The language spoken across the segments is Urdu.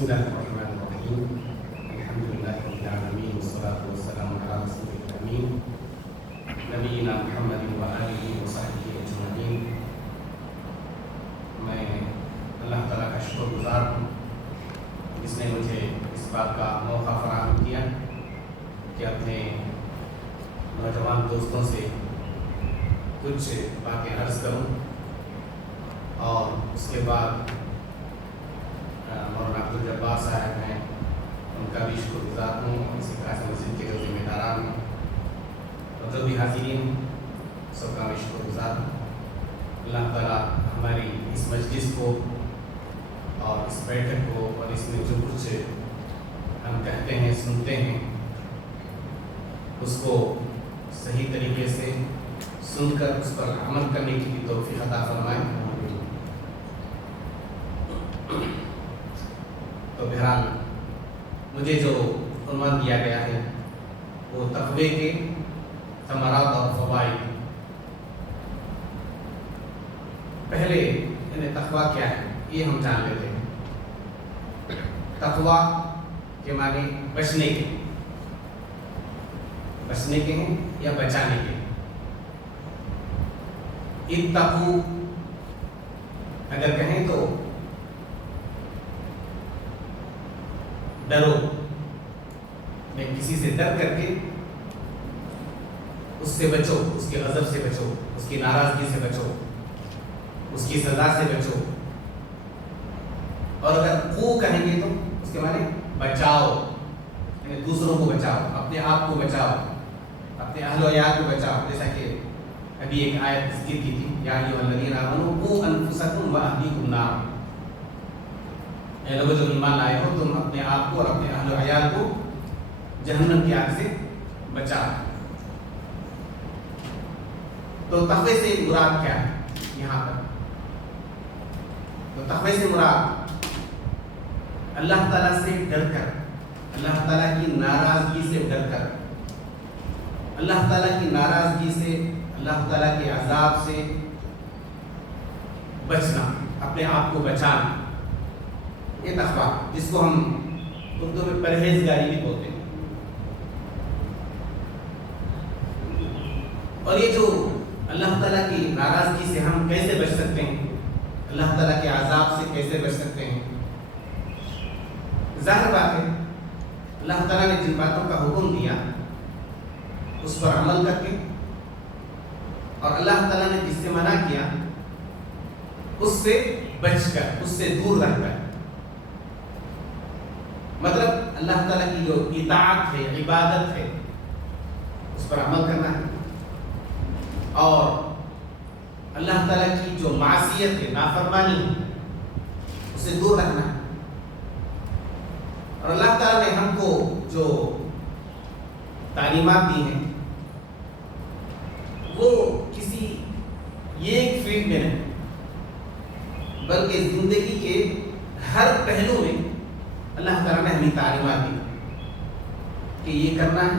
بسم الله الرحمن الرحيم الحمد لله رب العالمين والصلاة والسلام على رسوله الأمين نبينا محمد وآله وصحبه أجمعين. میں اللہ تعالیٰ کا شکر گزار ہوں جس نے مجھے اس بات کا موقع فراہم کیا کہ اپنے نوجوان دوستوں سے کچھ باتیں عرض کروں، اور اس کے بعد مولانا عبدالجبار صاحب ہیں، ان کا بھی شکر گزار ہوں، اور اسی طرح سے مسجد کے جو ذمہ داران ہیں اور جو بھی حاضرین سب کا میں شکر گزار ہوں. اللہ تعالیٰ ہماری اس مجلس کو اور اس بیٹھک کو اور اس میں جو کچھ ہم کہتے ہیں سنتے ہیں اس کو صحیح طریقے سے سن کر اس پر عمل کرنے کی بھی توفیق عطا فرمائے. تو بہرحال مجھے جو عنوان دیا گیا ہے وہ تقوی کے ثمرات اور فوائد. پہلے یعنی تقوی کیا ہے یہ ہم جان لیتے ہیں. تقوی کے معنی بچنے کے ہیں یا بچانے کے. اتقوا اگر کہیں تو ڈرو، میں کسی سے ڈر کر کے اس سے بچو، اس کے غضب سے بچو، اس کی ناراضگی سے بچو، اس کی سزا سے بچو. اور اگر خو کہیں گے تو اس کے معنی بچاؤ، یعنی دوسروں کو بچاؤ، اپنے آپ کو بچاؤ، اپنے اہل و عیال کو بچاؤ. جیسا کہ ابھی ایک آیت ذکر کی تھی، یا ایھا الذین آمنوا قوا انفسکم واہلیکم نارا. اے لوگوں جو ایمان لائے ہو، تم اپنے آپ کو اور اپنے اہل و عیال کو جہنم کی آگ سے بچاؤ. تو تقوی سے مراد کیا ہے یہاں پر؟ تو تقوی سے مراد اللہ تعالیٰ سے ڈر کر، اللہ تعالیٰ کی ناراضگی سے ڈر کر، اللہ تعالیٰ کی ناراضگی سے، اللہ تعالیٰ کے عذاب سے بچنا، اپنے آپ کو بچانا، یہ تقوی جس کو ہم اردو میں پرہیزگاری بھی بولتے ہیں. اور یہ جو اللہ تعالیٰ کی ناراضگی سے ہم کیسے بچ سکتے ہیں، اللہ تعالیٰ کے عذاب سے کیسے بچ سکتے ہیں؟ ظاہر بات ہے اللہ تعالیٰ نے جن باتوں کا حکم دیا اس پر عمل کر کے، اور اللہ تعالیٰ نے جس سے منع کیا اس سے بچ کر، اس سے دور رہ کر، مطلب اللہ تعالیٰ کی جو اطاعت ہے، عبادت ہے، اس پر عمل کرنا ہے، اور اللہ تعالیٰ کی جو معصیت ہے، نافرمانی ہے، اس سے دور رہنا ہے. اور اللہ تعالیٰ نے ہم کو جو تعلیمات دی ہیں وہ کسی ایک فیلڈ میں نہیں بلکہ زندگی کے ہر پہلو میں اللہ تعالیٰ نے ہمیں تعلیمات دی کہ یہ کرنا ہے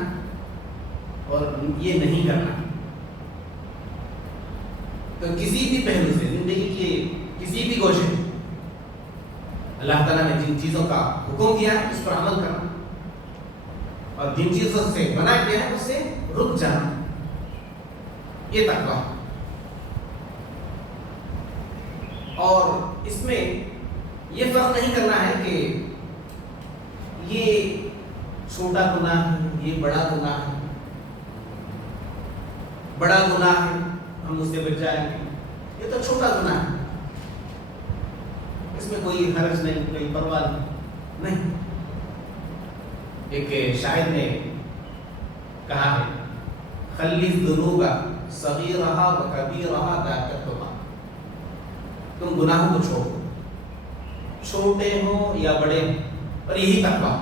اور یہ نہیں کرنا ہے. تو کسی بھی پہلو سے زندگی کے کسی بھی گوشے میں اللہ تعالیٰ نے جن چیزوں کا حکم دیا ہے اس پر عمل کرنا، اور جن چیزوں سے منع کیا ہے اس سے رک جانا، یہ تقویٰ. اور اس میں یہ فرق نہیں کرنا ہے کہ یہ چھوٹا گناہ ہے، یہ بڑا گناہ ہے. بڑا گناہ ہے ہم اس سے بچ جائیں گے، یہ تو چھوٹا گناہ ہے، اس میں کوئی حرج نہیں، کوئی پرواہ نہیں. ایک شاعر نے کہا ہے، خلی الذنوب صغیرہا و کبیرہا ذاک التقیٰ. تم گناہوں کو چھوڑو، چھوٹے ہوں یا بڑے ہوں، پر یہی تقویٰ.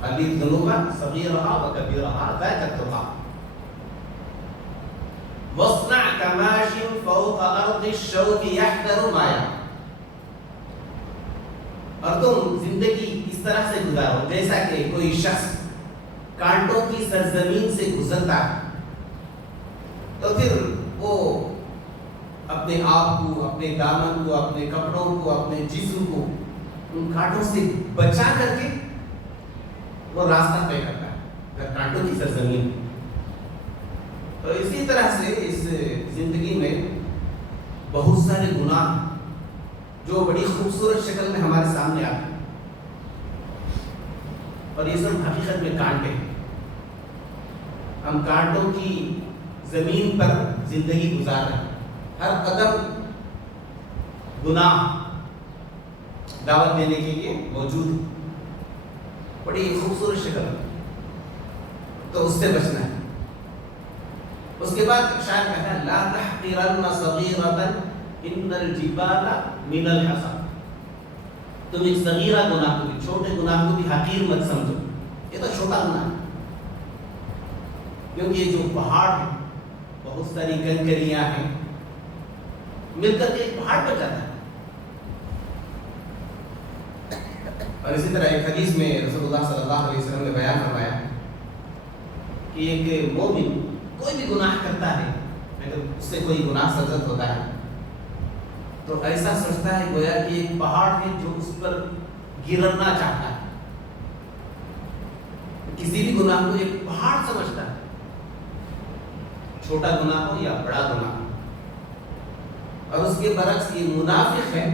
خلی الذنوب صغیرہا و کبیرہا ذاک التقیٰ. وَاصْنَعْ كَمَاشٍ فَوْقَ أَرْضِ الشَّوْكِ يَحْذَرُ مَا. اور تم زندگی اس طرح سے گزارو جیسا کہ کوئی شخص کانٹوں کی سرزمین سے گزرتا ہے، تو پھر وہ اپنے آپ کو، اپنے دامن کو، اپنے کپڑوں کو، اپنے جسم کو ان کانٹوں سے بچا کر کے وہ راستہ طے کرتا ہے کانٹوں کی سرزمین. تو اسی طرح سے اس زندگی میں بہت سارے گناہ جو بڑی خوبصورت شکل میں ہمارے سامنے آتے ہیں اور یہ سب حقیقت میں کانٹے ہیں. ہم کانٹوں کی زمین پر زندگی گزار رہے ہیں. ہر قدم گناہ دعوت دینے کے لیے موجود ہے. بڑی خوبصورت شکل تو اس سے بچنا ہے. اس کے بعد شاعر کہتا ہے لا تحقرن صغیرۃ ان الجبال من الحصى. تم ایک صغیرہ گناہ کو بھی, چھوٹے گناہ کو بھی حقیر مت سمجھو. یہ تو چھوٹا گناہ ہے کیونکہ یہ جو پہاڑ ہے بہت ساری کنکریاں ہیں مل کر کے ایک پہاڑ بن جاتا ہے. اور اسی طرح ایک حدیث میں رسول اللہ صلی اللہ علیہ وسلم نے بیان فرمایا کہ ایک مومن کوئی بھی گناہ کرتا ہے اگر اس سے کوئی گناہ سرزد ہوتا ہے تو ایسا سوچتا ہے گویا کہ ایک پہاڑ ہے جو اس پر گرنا چاہتا ہے. کسی بھی گناہ کو ایک پہاڑ سمجھتا ہے, چھوٹا گناہ ہو یا بڑا گناہ ہو. اور اس کے برعکس یہ منافق ہے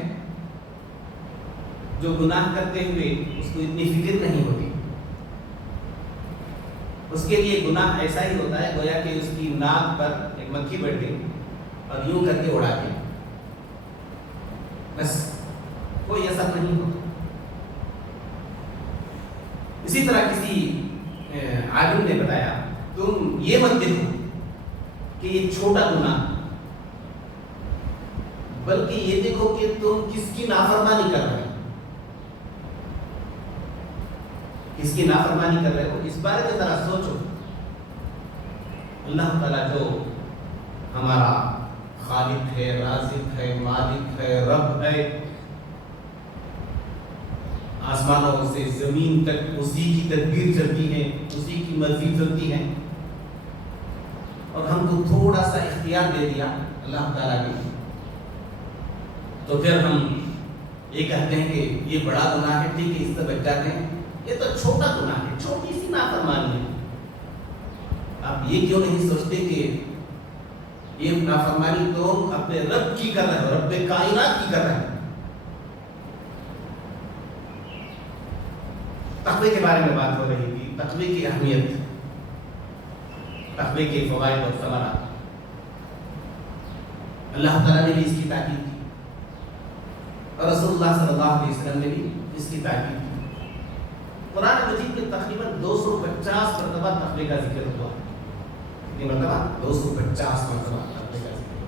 جو گناہ کرتے ہوئے اس کو اتنی فکر نہیں ہوتی. اس کے لیے گناہ ایسا ہی ہوتا ہے گویا کہ اس کی ناک پر ایک مکھی بیٹھ گئی اور یوں کر کے اڑا دیا, بس کوئی اثر نہیں ہوتا. اسی طرح کسی عالم نے بتایا تم یہ مت دیکھو کہ یہ چھوٹا گناہ, بلکہ یہ دیکھو کہ تم کس کی نافرمانی کر رہے ہو. کس کی نافرمانی کر رہے ہو اس بارے میں ذرا سوچو. اللہ تعالیٰ جو ہمارا خالق ہے, رازق ہے, مالک ہے, رب ہے, آسمانوں سے زمین تک اسی کی تدبیر چلتی ہے, اسی کی مرضی چلتی ہے, اور ہم کو تھوڑا سا اختیار دے دیا اللہ تعالیٰ نے, تو پھر ہم یہ کہتے ہیں کہ یہ بڑا گناہ ہے, ٹھیک ہے اس سے بچ جاتے ہیں, یہ تو چھوٹا گناہ ہے, چھوٹی سی نافرمانی ہے. آپ یہ کیوں نہیں سوچتے کہ یہ نافرمانی تو اپنے رب کی کر رہے ہو, رب کائنات کی کر رہے ہیں. تقوی کے بارے میں بات ہو رہی تھی, تقوی کی اہمیت, تقوی کے فوائد اور ثمرات. اللہ تعالیٰ نے بھی اس کی تاکید کی اور رسول اللہ صلی اللہ علیہ وسلم نے بھی اس کی تاکید کی. قرآن مجید میں تقریباً 250 مرتبہ تقوی کا ذکر ہوا. کتنی مرتبہ؟ 250 مرتبہ تقوی کا ذکر.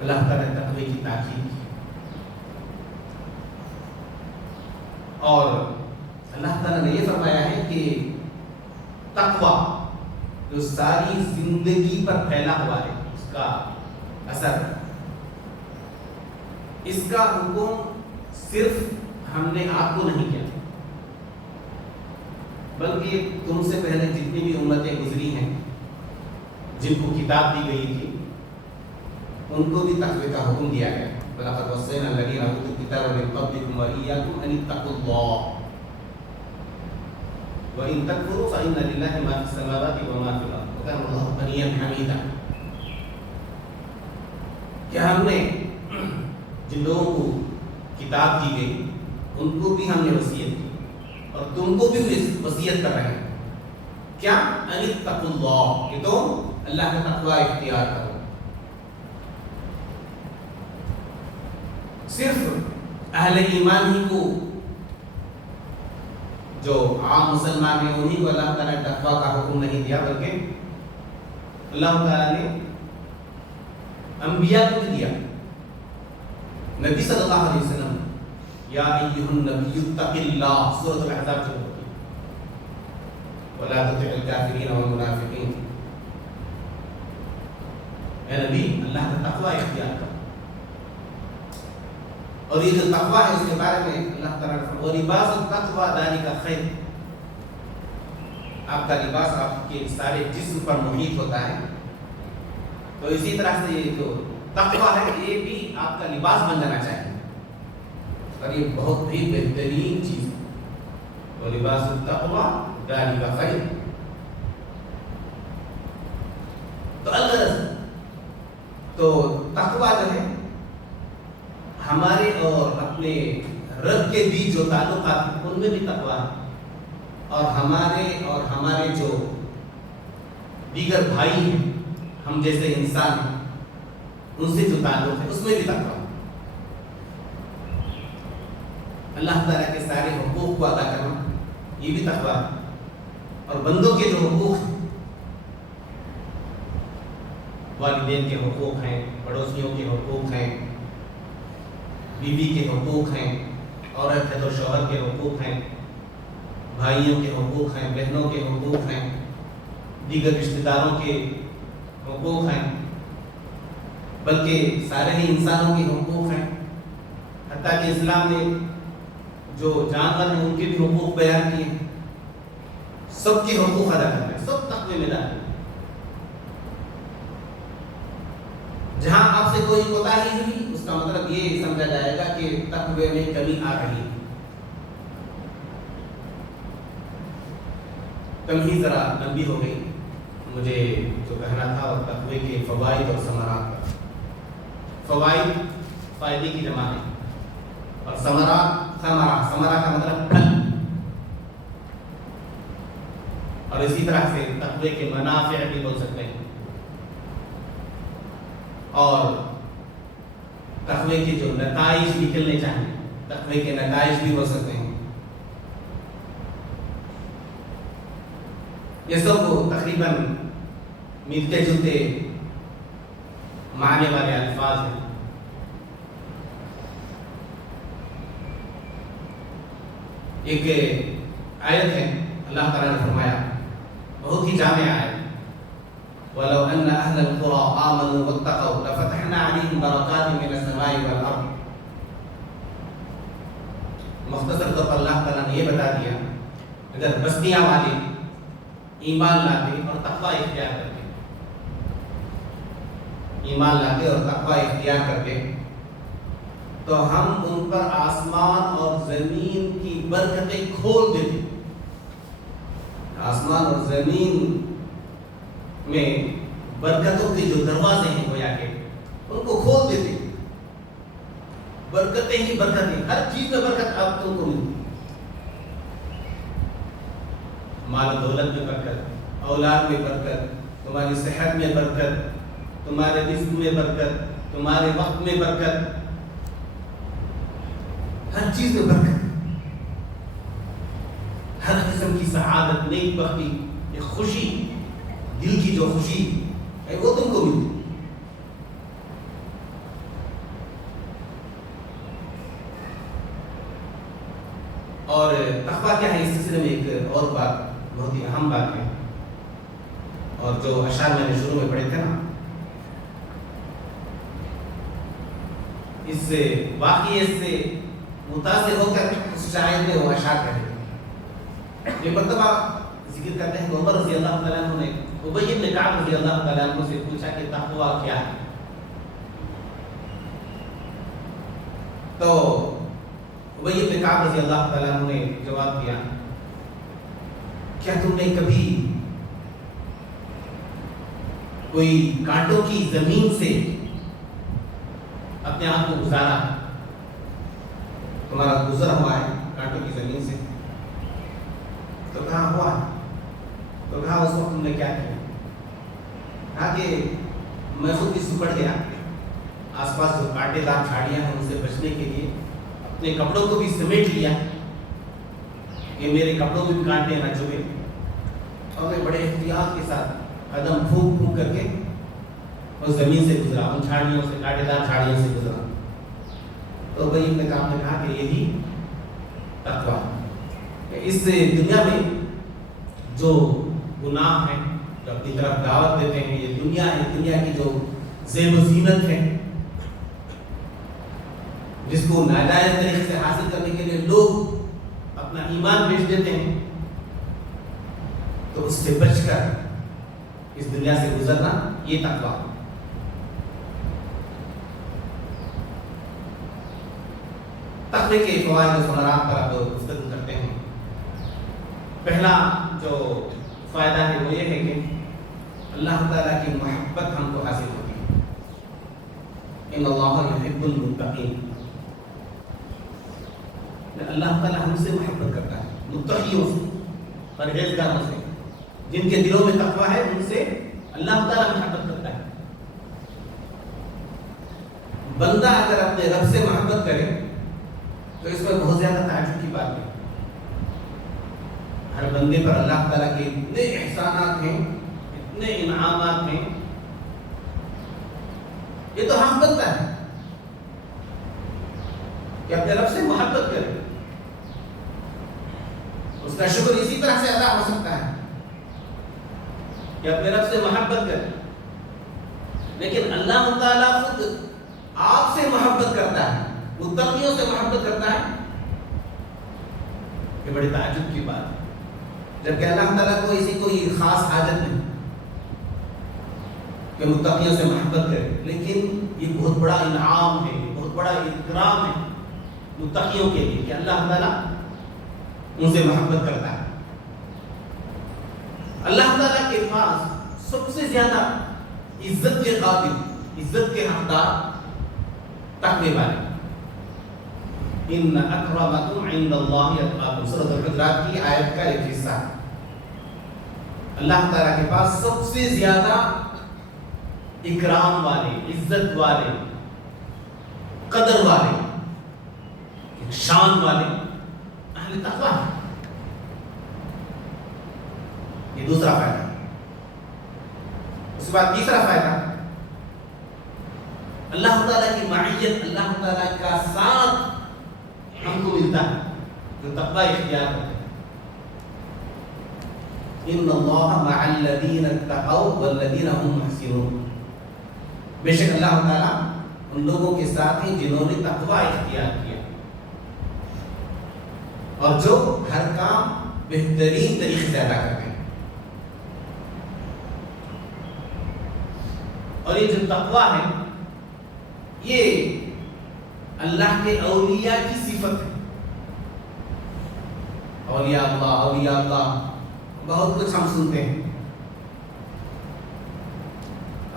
اللہ تعالیٰ نے تقوی کی تاکید کی اور اللہ تعالیٰ نے یہ فرمایا ہے کہ تقوی جو ساری زندگی پر پھیلا ہوا ہے, اس کا اثر, اس کا حکم صرف ہم نے آپ کو نہیں کیا بلکہ تم سے پہلے جتنی بھی امتیں گزری ہیں جن کو کتاب دی گئی تھی ان کو بھی تقوی کا حکم دیا گیا. وَلَقَدْ وَصَّيْنَا الَّذِينَ أُوتُوا الْكِتَابَ مِن قَبْلِكُمْ وَإِيَّاكُمْ أَنِ اتَّقُوا اللَّهَ وَإِن تَكْفُرُوا فَإِنَّ لِلَّهِ مَا فِي السَّمَاوَاتِ وَمَا فِي الْأَرْضِ وَكَانَ اللَّهُ غَنِيًّا حَمِيدًا. کہ ہم نے جن لوگوں کو کتاب دی گئی ان کو بھی ہم نے وصیت کی اور تم کو بھی وصیت کر رہے ہیں. کیا؟ ان اتقوا اللہ, کہ تم اللہ کا تقوی اختیار کرو. صرف اہل ایمان ہی کو, جو عام مسلمان ہیں انہی کو اللہ تعالیٰ نے تقوی کا حکم نہیں دیا بلکہ اللہ تعالیٰ نے انبیاء کو بھی دیا. نبی صلی اللہ علیہ وسلم یا ایھا النبی اتق اللہ, سورۃ الاحزاب شروع ہوتی ہے, ولا تطع الکافرین والمنافقین. اے نبی اللہ کا تقوی اختیار کرو. اور یہ جو تقوی ہے اس کے بارے میں اللہ تعالیٰ نے فرمایا وَلِبَاسُ التَّقْوَىٰ ذَلِكَ خَيْرٌ. آپ کا لباس آپ کے سارے جسم پر محیط ہوتا ہے, تو اسی طرح سے یہ جو تقوی ہے یہ بھی آپ کا لباس بن جانا چاہیے. اور یہ بہت ہی بہترین چیز ہے. وَلِبَاسُ التَّقْوَىٰ ذَلِكَ خَيْرٌ. تو الغرض تو تقویٰ جو ہے ہمارے اور اپنے رب کے بیچ جو تعلقات ہیں ان میں بھی تقویٰ ہے, اور ہمارے جو دیگر بھائی ہیں, ہم جیسے انسان ہیں, ان سے جو تعلق ہے اس میں بھی تقویٰ ہے. اللہ تعالیٰ کے سارے حقوق کو ادا کرنا یہ بھی تقویٰ ہے, اور بندوں کے جو حقوق ہیں, والدین کے حقوق ہیں, پڑوسیوں کے حقوق ہیں, بیوی کے حقوق ہیں, عورت ہے تو شوہر کے حقوق ہیں, بھائیوں کے حقوق ہیں, بہنوں کے حقوق ہیں, دیگر رشتہ داروں کے حقوق ہیں, بلکہ سارے ہی انسانوں کے حقوق ہیں. حتیٰ کہ اسلام نے جو جانور ہیں ان کے بھی حقوق بیان کیے. سب کے حقوق ادا کرنا ہے, سب تقوی میں داخل. جہاں آپ سے کوئی کوتاہی ہوئی اس کا مطلب یہ سمجھا جائے گا کہ تقوی میں کمی آ رہی ہے. تمہید ذرا لمبی ہو گئی, مجھے جو کہنا تھا اور تقوی کے فوائد اور ثمرات کا. فوائد فائدے کی جمع ہے, اور ثمرات ثمرہ کا مطلب پھل, اور اسی طرح سے تقوی کے منافع بھی بول سکتے ہیں, اور تقوی کے جو نتائج نکلنے چاہیے تقوی کے نتائج بھی ہو سکتے ہیں. یہ سب تقریباً ملتے جلتے معنی والے الفاظ ہیں. ایک آیت ہے, اللہ تعالیٰ نے فرمایا, بہت ہی جامع آیت, وَلَوْ أَنَّ أَهْلَ الْقُرَىٰ آمَنُوا وَاتَّقَوْا لَفَتَحْنَا عَلَيْهِمْ بَرَكَاتٍ مِّنَ السَّمَاءِ وَالْأَرْضِ. مختصر طور پر اللہ تعالیٰ نے یہ بتا دیا, اگر بستیاں والے ایمان لاتے اور تقویٰ اختیار کرتے, ایمان لاتے اور تقویٰ اختیار کرتے, تو ہم ان پر آسمان اور زمین کی برکتیں کھول دیتے. آسمان اور زمین میں برکتوں کے جو دروازے ہیں گویا کہ ان کو کھول دیتے. برکتیں ہی برکتیں, ہر چیز میں برکت آپ تم کو ملتی. مال و دولت میں برکت, اولاد میں برکت, تمہاری صحت میں برکت, تمہارے جسم میں برکت, تمہارے وقت میں برکت, ہر چیز میں برکت. ہر قسم کی سعادت, نیک بختی, ایک خوشی, دل کی جو خوشی ہے وہ تم کو ملتی. اور تقویٰ کیا ہے, اس سلسلے میں ایک اور بات, بہت ہی اہم بات ہے, اور جو اشعار میں نے شروع میں پڑھے تھے نا, اس واقعے سے متاثر ہو کر اس شاعر نے وہ اشعار کہے. یہ مرتبہ ذکر کرتے ہیں کہ عمر رضی اللہ تعالیٰ عنہ نے ابی بن کعب رضی اللہ تعالیٰ عنہ سے پوچھا کہ تقویٰ کیا ہے. تو ابی بن کعب رضی اللہ تعالیٰ عنہ نے جواب دیا, کیا تم نے کبھی کوئی کانٹوں کی زمین سے اپنے آپ کو گزارا, تمہارا گزر ہوا ہے کانٹوں کی زمین سے؟ تو کہاں ہوا ہے. تو کہا اس وقت تم نے کیا کیا؟ کہا کہ میں خود بھی سکڑ گیا, آس پاس جو کانٹے دار جھاڑیاں ہیں ان سے بچنے کے لیے اپنے کپڑوں کو بھی سمیٹ لیا کہ میرے کپڑوں میں بھی کانٹے نہ چبھے, اور میں بڑے احتیاط کے ساتھ قدم پھونک پھونک کر کے اس زمین سے گزرا, ان جھاڑیوں سے, کانٹے دار جھاڑیوں سے گزرا. تو بھائی اپنے کام نے کہا کہ یہی تقویٰ ہے. اس دنیا میں جو گناہ ہیں جو اپنی طرف دعوت دیتے ہیں, یہ دنیا ہے, دنیا کی جو زیب و زینت ہے جس کو ناجائز طریقے سے حاصل کرنے کے لیے لوگ اپنا ایمان بیچ دیتے ہیں, تو اس سے بچ کر اس دنیا سے گزرنا یہ تقویٰ. تقوی کے فوائد و ثمرات پر اب گفتگو کرتے ہیں۔ پہلا جو فائدہ ہے وہ یہ ہے کہ اللہ تعالیٰ کی محبت ہم کو حاصل ہوتی ہے۔ ان اللہ یحب المتقین، اللہ تعالیٰ ہم سے محبت کرتا ہے، متقیوں سے، پرہیزگاروں سے، جن کے دلوں میں تقویٰ ہے ان سے اللہ تعالیٰ محبت کرتا ہے۔ بندہ اگر اپنے رب سے محبت کرے تو اس میں بہت زیادہ تعجب کی بات ہے۔ ہر بندے پر اللہ تعالیٰ کے اتنے احسانات ہیں، اتنے انعامات ہیں، یہ تو حق بنتا ہے کہ اپنے رب سے محبت کرے۔ اس کا شکر اسی طرح سے ادا ہو سکتا ہے کہ اپنے رب سے محبت کرے، لیکن اللہ تعالیٰ خود آپ سے محبت کرتا ہے، متقیوں سے محبت کرتا ہے، یہ بڑی تعجب کی بات ہے۔ جبکہ اللہ تعالیٰ کو اسی کوئی خاص حاجت نہیں کہ متقیوں سے محبت کرے، لیکن یہ بہت بڑا انعام ہے، بہت بڑا اکرام ہے متقیوں کے لیے کہ اللہ تعالیٰ ان سے محبت کرتا ہے۔ اللہ تعالیٰ کے پاس سب سے زیادہ عزت کے قابل، عزت کے حقدار تقوی والے۔ ان اکرمکم عند اللہ اتقاکم، سورۃ الحجرات کی آیت کا ایک حصہ۔ اللہ تعالیٰ کے پاس سب سے زیادہ اکرام والے، عزت والے، قدر والے، شان والے اہل تقویٰ ہیں۔ یہ دوسرا فائدہ۔ اس کے بعد تیسرا فائدہ، اللہ تعالیٰ کی معیت، اللہ تعالیٰ کا ساتھ ہم کو ملتا ہے جو تقویٰ اختیار کرتے ہیں۔ ان اللہ مع الذین اتقوا والذین هم محسنون، بے شک اللہ تعالیٰ ان لوگوں کے ساتھ ہیں جنہوں نے تقویٰ اختیار کیا اور جو ہر کام بہترین طریقے سے ادا کرتے ہیں۔ اور یہ جو تقویٰ ہے یہ اللہ کے اولیاء کی صفت ہے۔ اولیاء اللہ بہت کچھ ہم سنتے ہیں۔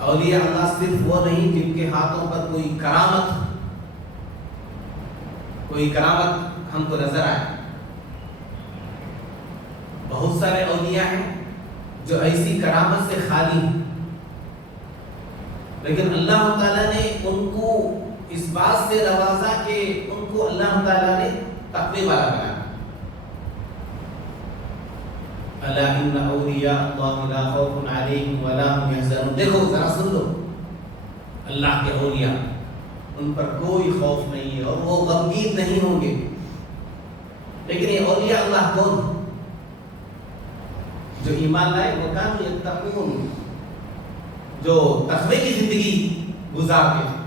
اولیاء اللہ صرف وہ نہیں جن کے ہاتھوں پر کوئی کرامت ہم کو نظر آئے۔ بہت سارے اولیاء ہیں جو ایسی کرامت سے خالی ہیں، لیکن اللہ تعالیٰ نے ان کو اس بات سے نوازا کہ ان کو اللہ تعالیٰ نے تقوی والا بنایا۔ الا ان اولیاء اللہ لا خوف علیہم ولا هم يحزنون، دیکھو ذرا سن لو، اللہ کے اولیاء ان پر کوئی خوف نہیں ہے اور وہ غمگین نہیں ہوں گے۔ لیکن یہ اولیاء اللہ کون؟ جو ایمان لائے، وہ کانوا یتقون، جو تقوی کی زندگی گزارتے ہیں،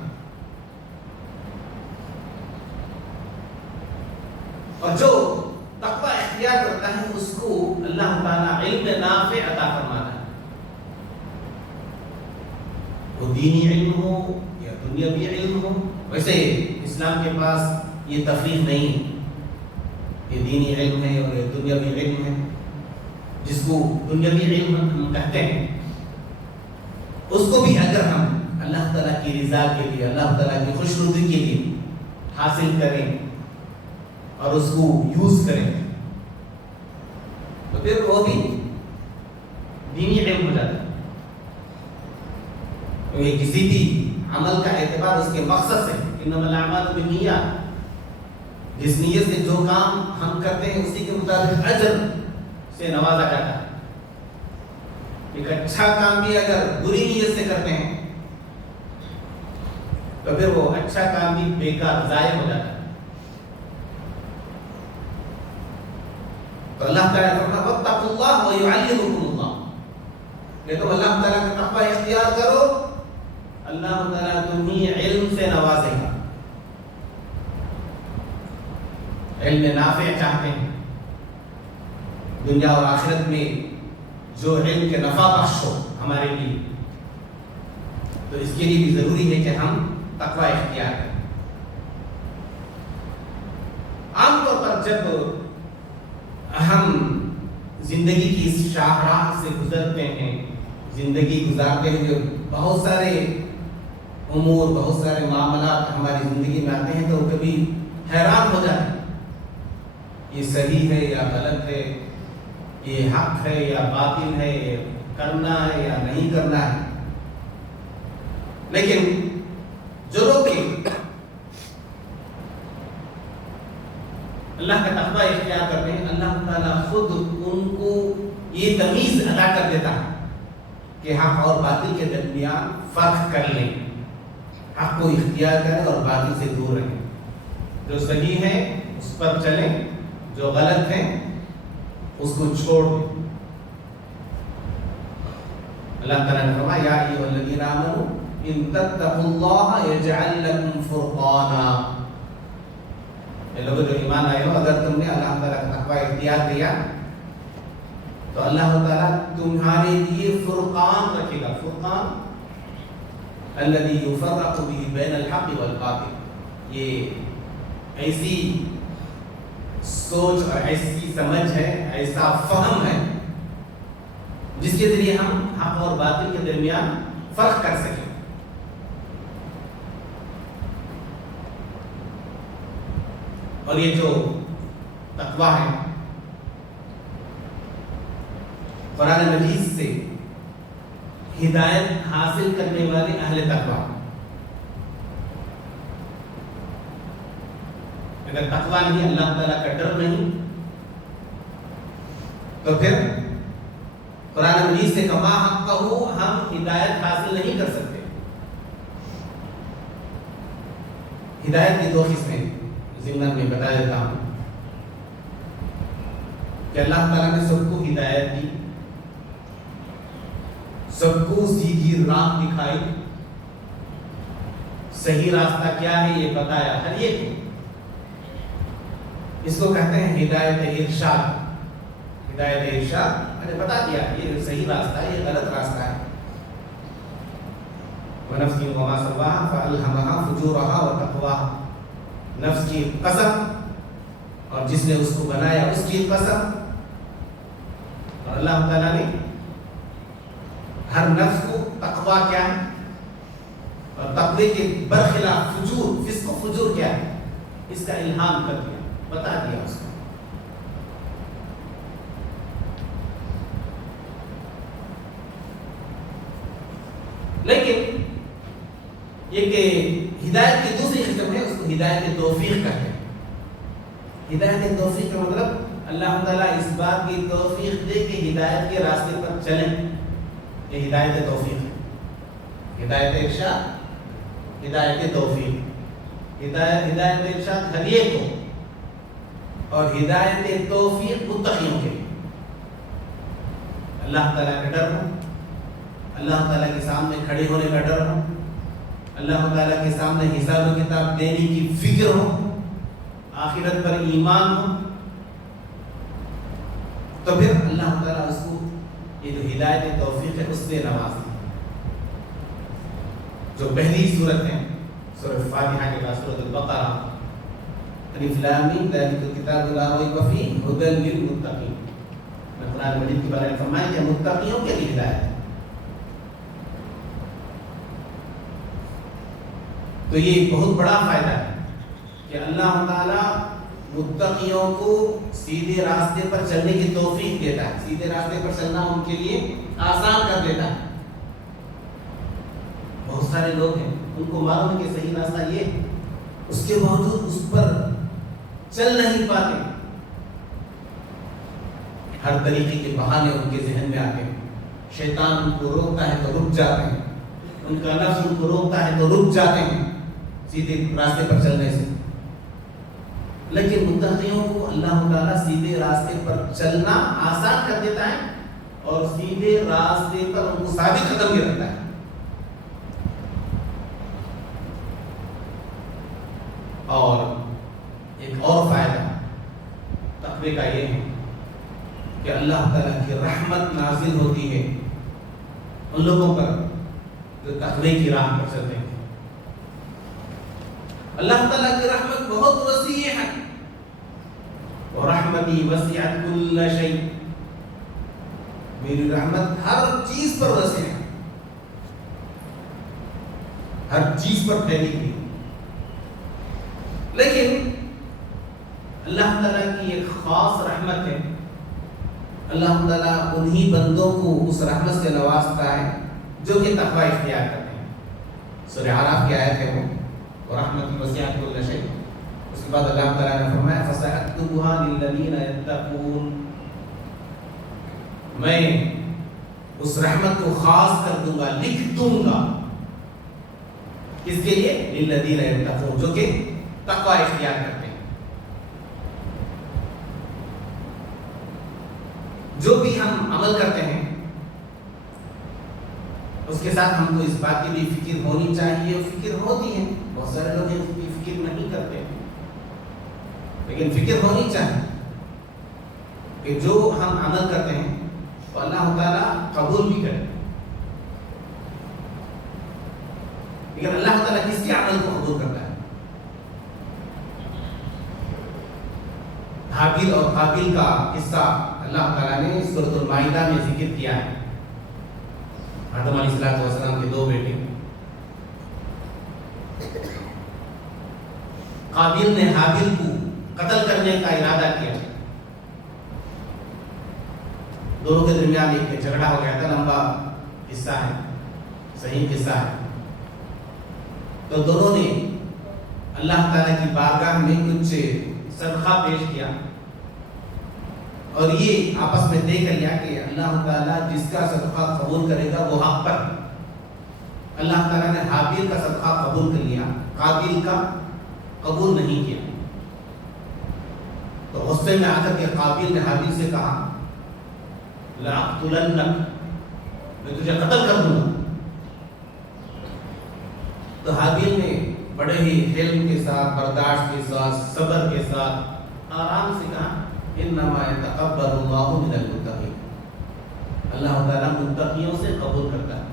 اور جو تقوی اختیار کرتا ہے اس کو اللہ تعالیٰ علم نافع عطا فرماتا ہے۔ وہ دینی علم ہو یا دنیاوی علم ہو، ویسے اسلام کے پاس یہ تفریق نہیں ہے، یہ دینی علم ہے اور یہ دنیاوی علم ہے۔ جس کو دنیاوی علم ہم کہتے ہیں، اس کو بھی اگر ہم اللہ تعالیٰ کی رضا کے لیے، اللہ تعالیٰ کی خوش ندی کے لیے حاصل کریں اور اس کو یوز کریں تو پھر وہ بھی دینی علم ہو جاتا ہے۔ کیونکہ کسی بھی عمل کا اعتبار اس کے مقصد سے، انما الاعمال بالنیات، جس نیت سے جو کام ہم کرتے ہیں اسی کے مطابق اجر سے نوازا جاتا ہے۔ ایک اچھا کام بھی اگر بری نیت سے کرتے ہیں تو پھر وہ اچھا کام بھی بیکار، ضائع ہو جاتا ہے۔ تو اللہ تعالیٰ نے فرمایا واتقوا اللہ ویعلمکم اللہ، یہ تم اللہ تعالیٰ کا تقوی اختیار کرو، اللہ تعالیٰ تمہیں علم سے نوازے گا۔ علم نافع چاہتے ہیں، دنیا اور آخرت میں جو علم کے نفع بخش ہو ہمارے لیے، تو اس کے لیے بھی ضروری ہے کہ ہم تقوی اختیار کریں۔ جب ہم زندگی کی اس شاہراہ سے گزرتے ہیں، زندگی گزارتے ہیں، جو بہت سارے امور، بہت سارے معاملات ہماری زندگی میں آتے ہیں، تو کبھی حیران ہو جاتے ہیں یہ صحیح ہے یا غلط ہے، یہ حق ہے یا باطل ہے، یہ کرنا ہے یا نہیں کرنا ہے. لیکن جو لوگ اللہ کا تقوی اختیار کرتے ہیں، اللہ تعالیٰ خود ان کو یہ تمیز ادا کر دیتا ہے کہ حق اور باطل کے درمیان فرق کر لیں، حق کو اختیار کریں اور باطل سے دور رہیں، جو صحیح ہے اس پر چلیں، جو غلط ہے اس کو چھوڑ دیں. اللہ تعالیٰ نے فرمایا یا ایھا الذین آمنوا ان تتقوا اللہ یجعل لکم فرقانا. اے لوگوں جو ایمان آئے ہو، اگر تم نے اللہ تعالیٰ کا تقوی اختیار کیا تو اللہ تعالیٰ تمہارے لیے فرقان رکھے گا. فرقان الذی یفرق به بین الحق والباطل، یہ ایسی سوچ اور ایسی سمجھ ہے، ایسا فہم ہے جس کے ذریعے ہم حق اور باطل کے درمیان فرق کر سکیں. اور یہ جو تقویٰ ہے قرآن مجید سے ہدایت حاصل کرنے والے اہل تقویٰ. اگر تقویٰ نہیں، اللہ تعالیٰ کا ڈر نہیں، تو پھر قرآن مجید سے کما حق کہو ہم ہدایت حاصل نہیں کر سکتے. ہدایت کی دو قسمیں ضمن میں بتا دیتا ہوں کہ اللہ تعالیٰ نے سب کو ہدایت دی، سب کو سیدھی راہ دکھائی، صحیح راستہ کیا ہے یہ بتایا ہر ایک کو. اس کو کہتے ہیں ہدایت ارشاد. ہدایت ارشاد میں نے بتا دیا یہ صحیح راستہ ہے، یہ غلط راستہ ہے. وَنَفْسٍ وَمَا سَوَّاهَا فَأَلْهَمَهَا فُجُورَهَا وَتَقْوَاهَا. نفس کی قسم اور جس نے اس کو بنایا اس کی قسم. اور اللہ تعالیٰ نے ہر نفس کو تقویٰ کیا ہے اور تقوی کے برخلاف فجور، فسق و فجور کیا ہے، اس کا الہام کر دیا، بتا دیا اس کو. لیکن یہ کہ ہدایت کی دوسری قسم ہے، اس کو ہدایت توفیق کہتے ہیں. ہدایت توفیق کا مطلب اللہ تعالیٰ اس بات کی توفیق دے کہ ہدایت کے راستے پر چلیں. یہ ہدایت توفیق ہے. ہدایت ارشاد، ہدایت توفیق. ہدایت ارشاد ہر ایک کو اور ہدایت توفیق متقیوں کے. اللہ تعالیٰ کا ڈر ہو، اللہ تعالیٰ کے سامنے کھڑے ہونے کا ڈر ہو، اللہ تعالیٰ کے سامنے حساب و کتاب دینے کی فکر ہو، آخرت پر ایمان ہو، تو پھر اللہ تعالیٰ اس کو یہ جو ہدایت توفیق ہے اس سے نوازے. جو پہلی صورت ہے سورۃ فاتحہ کے بعد سورۃ البقرہ، الف لام میم ذالک الکتاب لا ریب فیہ ھدی للمتقین. میں قرآن مجید کے بارے میں فرمایا کہ متقیوں کے لیے ہدایت ہے. تو یہ بہت بڑا فائدہ ہے کہ اللہ تعالیٰ متقیوں کو سیدھے راستے پر چلنے کی توفیق دیتا ہے. سیدھے راستے پر چلنا ان کے لیے آسان کر دیتا ہے. بہت سارے لوگ ہیں ان کو معلوم ہے کہ صحیح راستہ یہ ہے، اس کے باوجود اس پر چل نہیں پاتے. ہر طریقے کے بہانے ان کے ذہن میں آتے ہیں. شیطان ان کو روکتا ہے تو رک جاتے ہیں، ان کا نفس ان کو روکتا ہے تو رک جاتے ہیں سیدھے راستے پر چلنے سے. لیکن متقیوں کو اللہ تعالیٰ سیدھے راستے پر چلنا آسان کر دیتا ہے اور سیدھے راستے پر ان کو ثابت قدم بھی رکھتا ہے. اور ایک اور فائدہ تقوی کا یہ ہے کہ اللہ تعالیٰ کی رحمت نازل ہوتی ہے ان لوگوں پر جو تقوی کی راہ پر چلتے ہیں. اللہ تعالیٰ کی رحمت بہت وسیع ہے. ورحمتی وسعت کل شیء، میری رحمت ہر چیز پر وسیع ہے، ہر چیز پر پھیلی ہوئی. لیکن اللہ تعالیٰ کی ایک خاص رحمت ہے، اللہ تعالیٰ انہی بندوں کو اس رحمت سے نوازتا ہے جو کہ تقوی اختیار کرتے ہیں. سورہ اعراف کی آیت ہے وہ، ورحمتی وسعت کل شیء. اس کے بعد اللہ تعالیٰ نے فرمایا فَسَأَكْتُبُهَا لِلَّذِينَ يَتَّقُونَ، میں اس رحمت کو خاص کر دوں گا، لکھ دوں گا. کس کے لیے؟ لِلَّذِينَ يَتَّقُونَ، جو کہ تقوی اختیار کرتے ہیں. جو بھی ہم عمل کرتے ہیں اس کے ساتھ ہم کو اس بات کی بھی فکر ہونی چاہیے، فکر ہوتی ہے. بہت سارے لوگ اس کی فکر نہیں کرتے، لیکن فکر ہونی چاہیے کہ جو ہم عمل کرتے ہیں تو اللہ تعالیٰ قبول بھی کرے. لیکن اللہ تعالیٰ کس کے عمل کو قبول کرتا ہے؟ حابیل اور قابیل کا قصہ اللہ تعالیٰ نے سورۃ المائدہ میں ذکر کیا ہے. آدم علیہ السلام کے دو بیٹے، قابیل نے حابیل کو قتل کرنے کا ارادہ کیا. دونوں کے درمیان ایک جھگڑا ہو گیا تھا، لمبا قصہ ہے، صحیح قصہ ہے. تو دونوں نے اللہ تعالیٰ کی بارگاہ میں کچھ صدقہ پیش کیا اور یہ آپس میں طے کر لیا کہ اللہ تعالیٰ جس کا صدقہ قبول کرے گا وہ حق پر. اللہ تعالیٰ نے حابیل کا صدقہ قبول کر لیا، قابیل کا قبول نہیں کیا. تو غصے میں آ کر کے قابیل نے حابیل سے کہا لَأَقْتُلَنَّكَ، میں تجھے قتل کر دوں گا. تو حابیل نے بڑے ہی حلم کے ساتھ، برداشت کے ساتھ، صبر کے ساتھ آرام سے کہا انما يتقبل اللہ من المتقین، اللہ تعالیٰ متقیوں سے قبول کرتا ہے.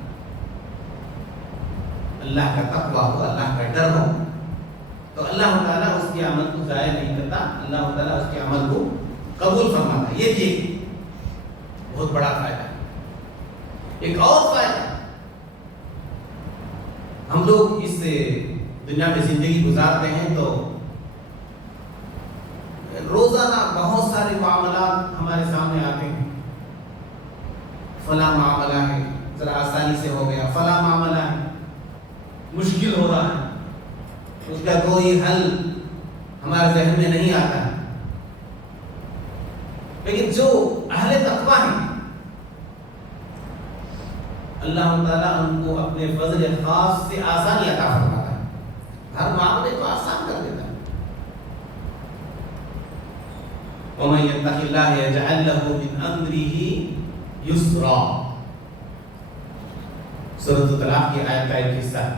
اللہ کا تقوی ہو، اللہ کا ڈر ہو تو اللہ تعالیٰ اس کے عمل کو ضائع نہیں کرتا، اللہ تعالیٰ اس کے عمل کو قبول فرماتا ہے. یہ بھی ایک بہت بڑا فائدہ ہے. ایک اور فائدہ، ہم لوگ اس دنیا میں زندگی گزارتے ہیں تو روزانہ بہت سارے معاملات ہمارے سامنے آتے ہیں. فلاں معاملہ ہے ذرا آسانی سے ہو گیا، فلاں معاملہ ہے مشکل ہو رہا ہے، اس کا کوئی حل ہمارے ذہن میں نہیں آتا ہے. لیکن جو اہل تقویٰ ہیں اللہ تعالیٰ ان کو اپنے فضل خاص سے آسانی عطا فرماتا ہے، ہر معاملے کو آسان کر دیتا ہے. وَمَن يَتَّقِ اللَّهَ يَجْعَل لَّهُ مِنْ أَمْرِهِ يُسْرًا، سورۃ طلاق کی آیت کا ایک حصہ ہے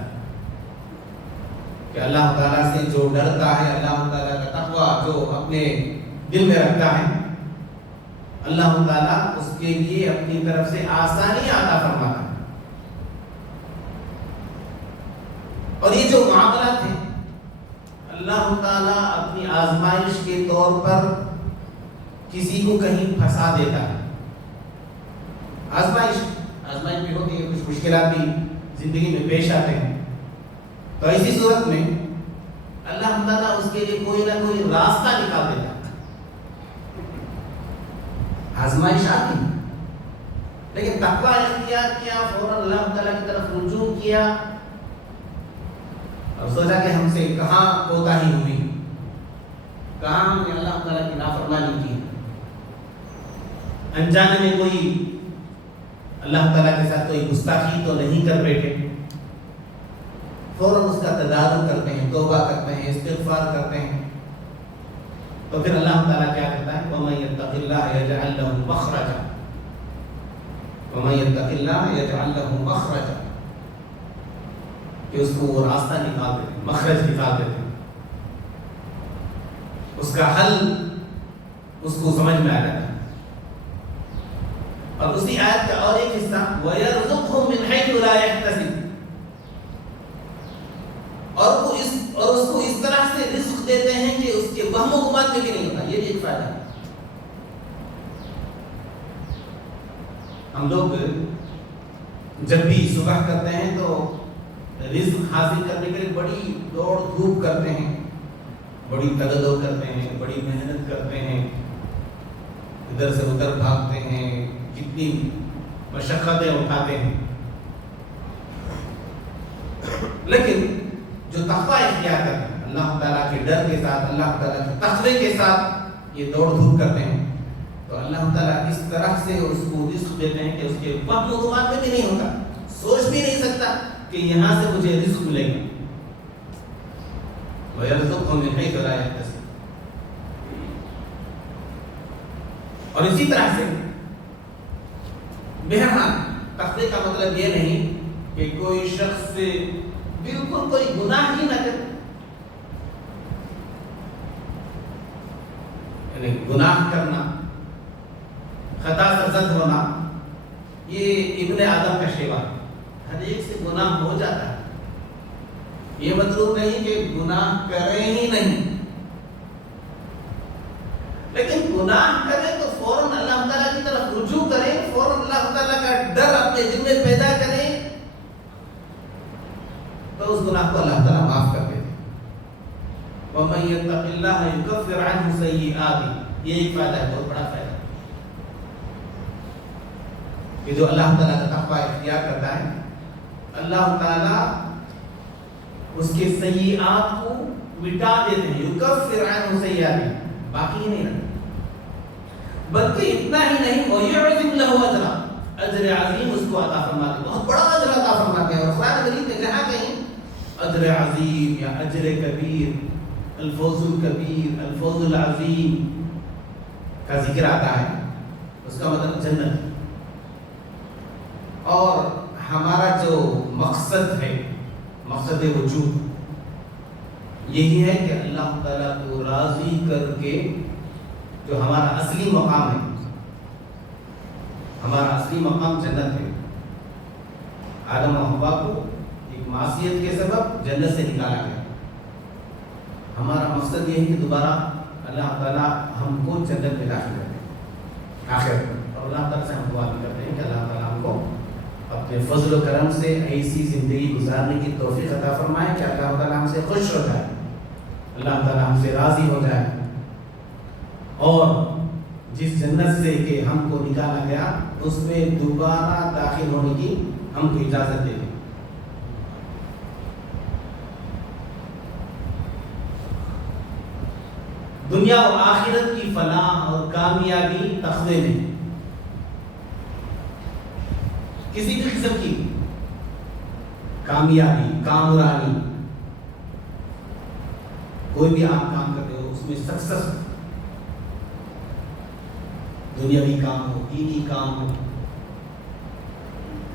کہ اللہ تعالیٰ سے جو ڈرتا ہے، اللہ تعالیٰ کا تقویٰ جو اپنے دل میں رکھتا ہے، اللہ تعالیٰ اس کے لیے اپنی طرف سے آسانی عطا فرماتا ہے. اور یہ جو معاملات ہیں اللہ تعالیٰ اپنی آزمائش کے طور پر کسی کو کہیں پھنسا دیتا ہے. آزمائش بھی ہوتی ہے، کچھ مشکلات بھی زندگی میں پیش آتے ہیں. تو ایسی صورت میں اللہ تعالیٰ اس کے لیے کوئی نہ کوئی راستہ نکال دیتا ہے. آزمائش آتی لیکن تقویٰ اختیار کیا، فوراً اللہ تعالیٰ کی طرف رجوع کیا اور سوچا کہ ہم سے کہاں کوتاہی ہوئی، کہاں ہم نے اللہ تعالیٰ کی نافرمانی کی، انجانے میں کوئی اللہ تعالیٰ کے ساتھ کوئی گستاخی تو نہیں کر بیٹھے. فوراً اس کا تدارک کرتے ہیں، توبہ کرتے ہیں، استغفار کرتے ہیں. تو پھر اللہ تعالیٰ کیا کرتا ہے وَمَن يَتَّقِ اللَّهَ يَجْعَل لَّهُ مَخْرَجًا، وَمَن يَتَّقِ اللَّهَ يَجْعَل لَّهُ مَخْرَجًا، کہ اس کو وہ راستہ نکال دیتے ہیں، مخرج نکال دیتے ہیں، اس کا حل اس کو سمجھ میں آ جاتا ہے. اور اسی آیت کا اور ایک حصہ وَيَرْزُقْهُ مِنْ حَيْثُ لَا يَحْتَسِبُ، اور اس کو اس طرح سے رزق دیتے ہیں کہ اس کے وہم و گمان میں بھی نہیں ہوتا. یہ بھی ایک فائدہ ہے. ہم لوگ جب بھی صبح کرتے ہیں تو رزق حاصل کرنے کے لیے بڑی دوڑ دھوپ کرتے ہیں، بڑی تگدو کرتے ہیں، بڑی محنت کرتے ہیں، ادھر سے ادھر بھاگتے ہیں، کتنی مشقتیں اٹھاتے ہیں. لیکن جو تقویٰ اختیار کرتے ہیں، اللہ تعالیٰ کے ڈر کے ساتھ، اللہ تعالیٰ کے تقوی کے ساتھ یہ دوڑ دھوپ کرتے ہیں، تو اللہ تعالیٰ اس طرح سے اس کو رزق دیتے ہیں کہ اس کے وہم و گمان میں بھی نہیں ہوتا، سوچ بھی نہیں سکتا کہ یہاں سے مجھے رزق ملے گا. وَيَرْزُقْهُ مِنْ حَيْثُ لَا يَحْتَسِبُ. اور اسی طرح سے بہرحال تقوی کا مطلب یہ نہیں کہ کوئی شخص سے بالکل کوئی گناہ ہی نہ کرے. یعنی گناہ کرنا، خطا سرزد ہونا، یہ ابن آدم کا شیوا ہے. ہر ایک سے گناہ ہو جاتا ہے. یہ مطلب نہیں کہ گناہ کریں ہی نہیں، لیکن گناہ کریں تو فوراً اللہ تعالیٰ کی طرف رجوع کریں، فوراً اللہ تعالیٰ کا ڈر اپنے دل میں پیدا کریں، تو اس گناہ کو اللہ تعالیٰ معاف کر دیتے. وَمَن يَتَّقِ اللَّهَ يُكَفِّرْ عَنْهُ سَيِّئَاتِهِ. یہ ایک فائدہ ہے، بہت بڑا فائدہ کہ جو اللہ تعالیٰ کا تقویٰ اختیار کرتا ہے، اللہ تعالیٰ اس کے سیئات کو مٹا دیتے ہیں. یکفر عنہ سیئات، باقی ہی نہیں رہتا، بلکہ اتنا ہی نہیں، وَيُعْظِمْ لَهُ أَجْرًا، اجر عظیم اس کو عطا فرماتے ہیں، بہت بڑا اجر عطا فرماتے ہیں. اور قرآن مجید میں جہاں کہیں اجر عظیم یا اجر کبیر، الفوز الکبیر، الفوز العظیم کا ذکر آتا ہے، اس کا مطلب جنت. اور ہمارا جو مقصد ہے، مقصد وجود یہی ہے کہ اللہ تعالیٰ کو راضی کر کے جو ہمارا اصلی مقام ہے، ہمارا اصلی مقام جنت ہے. آدم و حوا کو ایک معصیت کے سبب جنت سے نکالا گیا. ہمارا مقصد یہ ہے کہ دوبارہ اللہ تعالیٰ ہم کو جنت میں داخل کرے آخر. اور اللہ تعالیٰ سے ہم دعا بھی کرتے ہیں کہ اللہ تعالیٰ ہم کو اپنے فضل و کرم سے ایسی زندگی گزارنے کی توفیق عطا فرمائے کہ اللہ تعالیٰ ہم سے خوش ہو جائے، اللہ تعالیٰ ہم سے راضی ہو جائے، اور جس جنت سے کہ ہم کو نکالا گیا اس میں دوبارہ داخل ہونے کی ہم کو اجازت دے دیں. دنیا و آخرت کی فلاح اور کامیابی تقوی میں. کسی بھی قسم کی کامیابی، کامرانی، کوئی بھی آپ کام کرتے ہو اس میں سکسس، دنیاوی کام ہو، دینی کام ہو،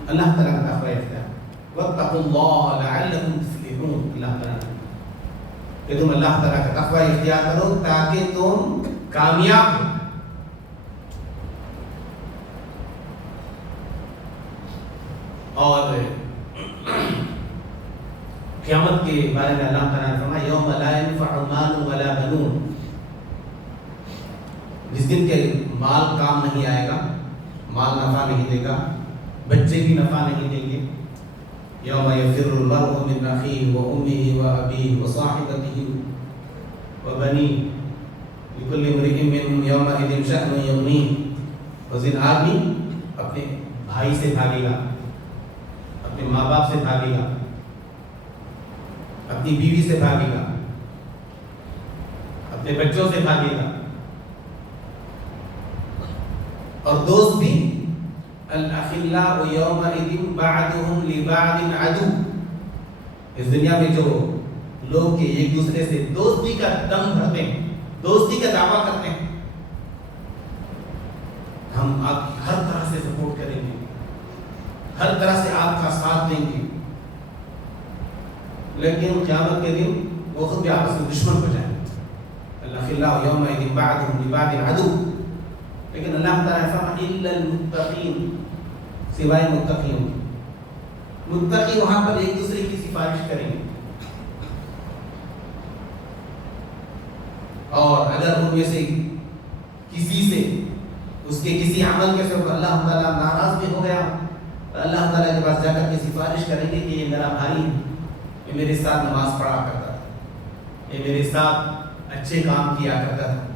اللہ تعالیٰ کا تقوی اختیار. وَاتَّقُوا اللَّهَ لَعَلَّكُمْ تُفْلِحُونَ. اللہ تعالیٰ کہ تم اللہ تعالیٰ کا تقوی اختیار کرو تاکہ تم کامیاب ہو. اور قیامت کے بارے میں اللہ تعالیٰ نے فرمایا یوم لا ينفع مال ولا بنون، جس دن کے مال کام نہیں آئے گا، مال نفع نہیں دے گا، بچے بھی نفع نہیں دیں گے. یوم یفر المرء من اخیہ وامہ وابیہ وصاحبتہ وبنیہ لکل امرئ منہم یومئذ شأن یغنیہ. اس دن آدمی اپنے بھائی سے بھاگے گا، اپنے ماں باپ سے بھاگے گا، اپنی بیوی سے بھاگے گا، اپنے بچوں سے بھاگے گا، اور دوست بھی. الاخلاء یومئذ بعضهم لبعض عدو. اس دنیا میں جو لوگ ایک دوسرے سے دوستی کا دم بھرتے ہیں، دوستی کا دعویٰ کرتے ہیں، ہم آپ ہر طرح سے سپورٹ کریں گے، ہر طرح سے آپ کا ساتھ دیں گے، لیکن قیامت کے دن وہ خود بھی آپس میں دشمن ہو جائیں. الاخلاء یومئذ بعضهم لبعض عدو. لیکن اللہ تعالیٰ فرماتا الا المتقین، سوائے متقیوں. متقی وہاں پر ایک دوسرے کی سفارش کریں گے، اور اگر ان میں سے کسی سے اس کے کسی عمل کے سبب اللہ تعالیٰ ناراض بھی ہو گیا، اللہ تعالیٰ کے پاس جا کر کے سفارش کریں گے کہ یہ میرا بھائی ہے، یہ میرے ساتھ نماز پڑھا کرتا تھا، یہ میرے ساتھ اچھے کام کیا کرتا تھا.